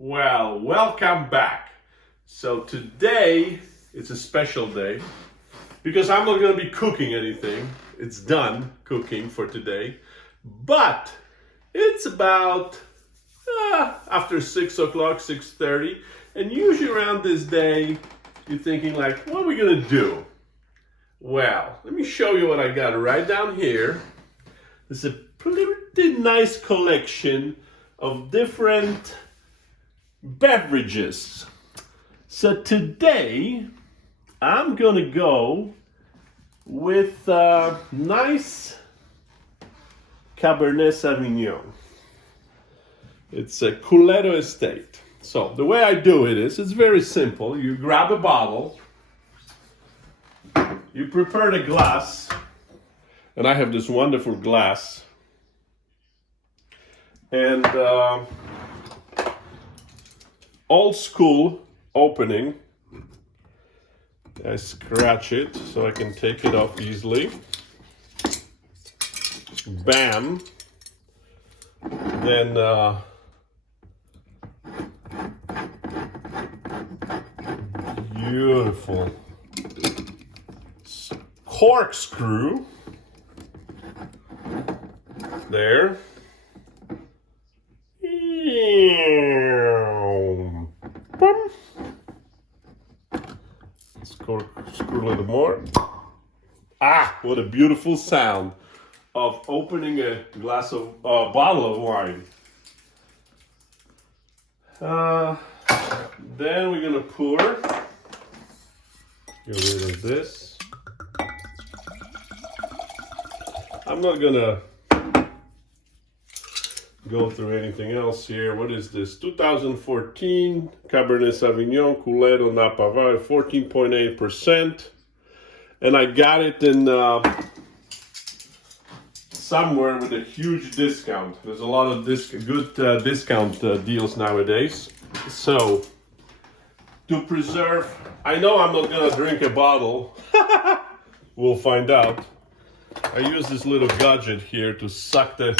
Well, welcome back. So today it's a special day because I'm not going to be cooking anything. It's done cooking for today. But it's about after 6 o'clock, 6:30. And usually around this day, you're thinking like, what are we going to do? Well, let me show you what I got right down here. It's a pretty nice collection of different beverages. So today I'm gonna go with nice Cabernet Sauvignon. It's a Culeto Estate. So the way I do it is, it's very simple. You grab a bottle, you prepare the glass, and I have this wonderful glass, and old school opening. I scratch it so I can take it off easily. Bam. Then beautiful corkscrew there. Screw a little more. Ah, what a beautiful sound of opening a bottle of wine. Then we're gonna pour. Get rid of this. I'm not gonna go through anything else here. What is this? 2014 Cabernet Sauvignon Culeto Napa Valley, 14.8%. And I got it in somewhere with a huge discount. There's a lot of good discount deals nowadays. So, to preserve, I know I'm not gonna drink a bottle. We'll find out. I use this little gadget here to suck the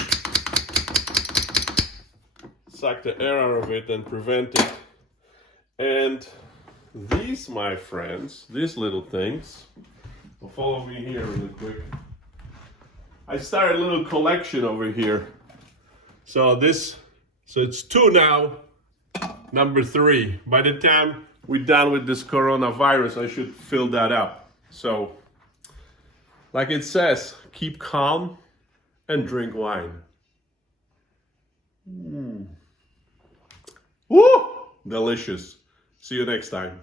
air out of it and prevent it. And these, my friends, these little things, will follow me here really quick. I started a little collection over here. So it's 2 now, number 3. By the time we're done with this coronavirus, I should fill that up. So, like it says, keep calm and drink wine. Woo! Delicious. See you next time.